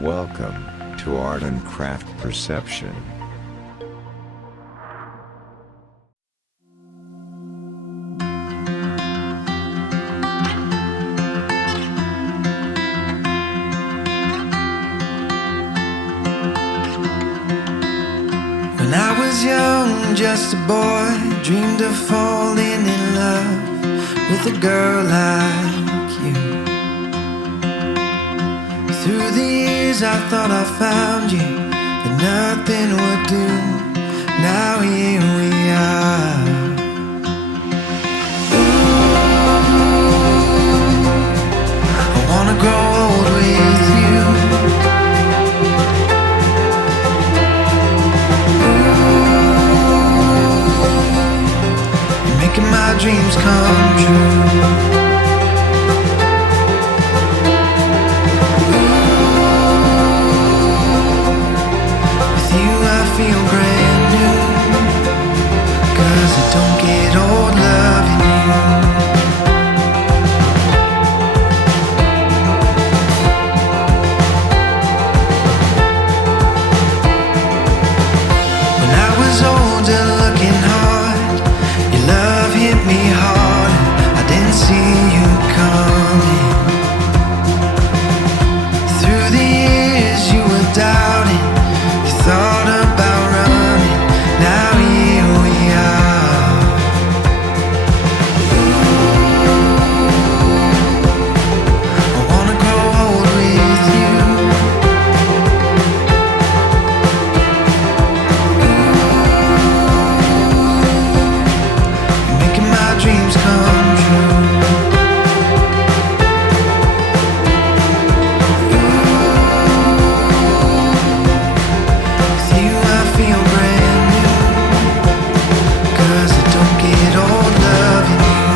Welcome to Art and Craft Perception. When I was young, just a boy, dreamed of falling in love with a girl like you. Through the years I thought I found you, but nothing would do. Now here we are. Ooh, I wanna grow old with you. Making my dreams come true. With you I feel brand new, 'cause I don't get old loving you. When I was older looking hard, your love hit me hard. I didn't see you coming. Through the years you were doubting, you thought about running. Now here we are. Ooh, I wanna grow old with you. You're making my dreams come true. With you I feel brand new, 'cause I don't get old loving you.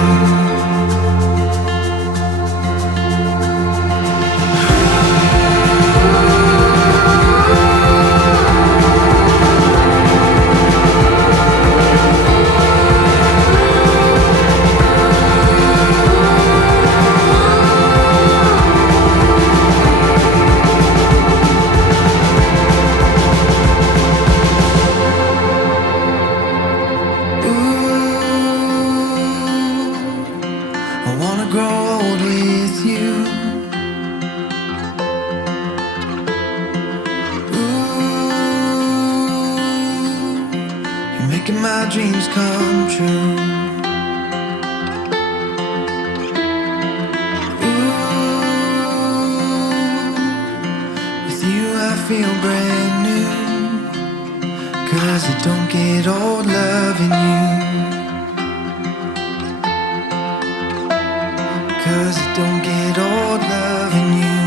I wanna grow old with you. Ooh, you're making my dreams come true. Ooh, with you I feel brand new, 'cause I don't get old loving you. 'Cause I don't get old loving you.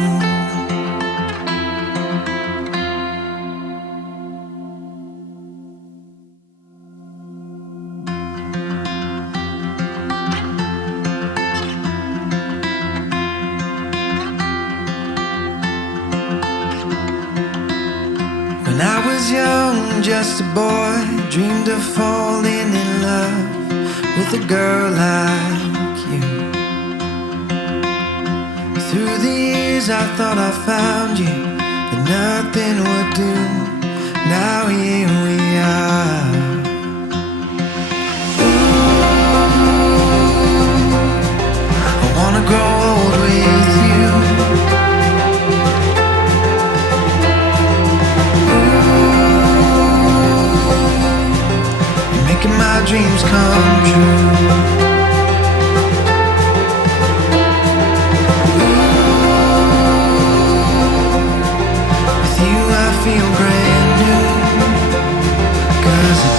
When I was young, just a boy, dreamed of falling in love with a girl like you. Through the years I thought I found you, but nothing would do. Now here we are. Ooh, I wanna grow old with you. Ooh, you're making my dreams come true. With you I feel brand new, 'cause I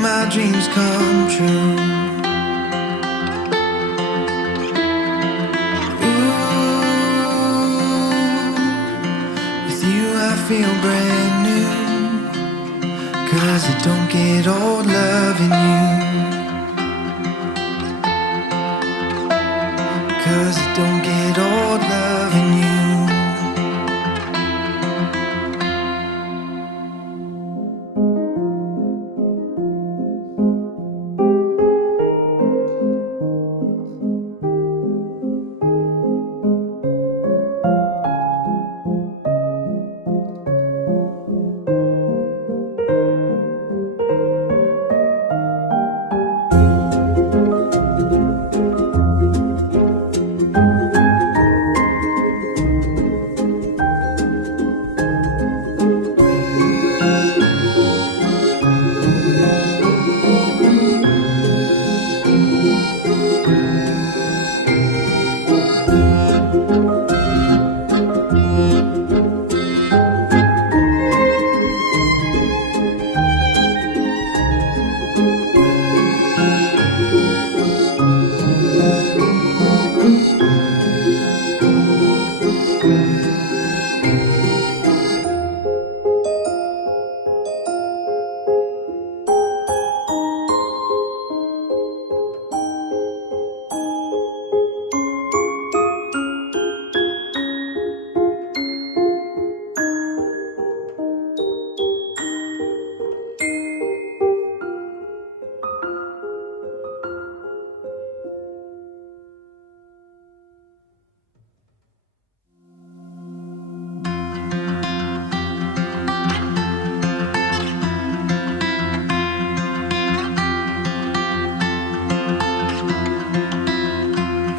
my dreams come true. With you I feel brand new, 'cause it don't get old loving you. 'Cause it don't get old loving you.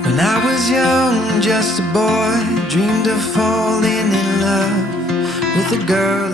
When I was young, just a boy, dreamed of falling in love with a girl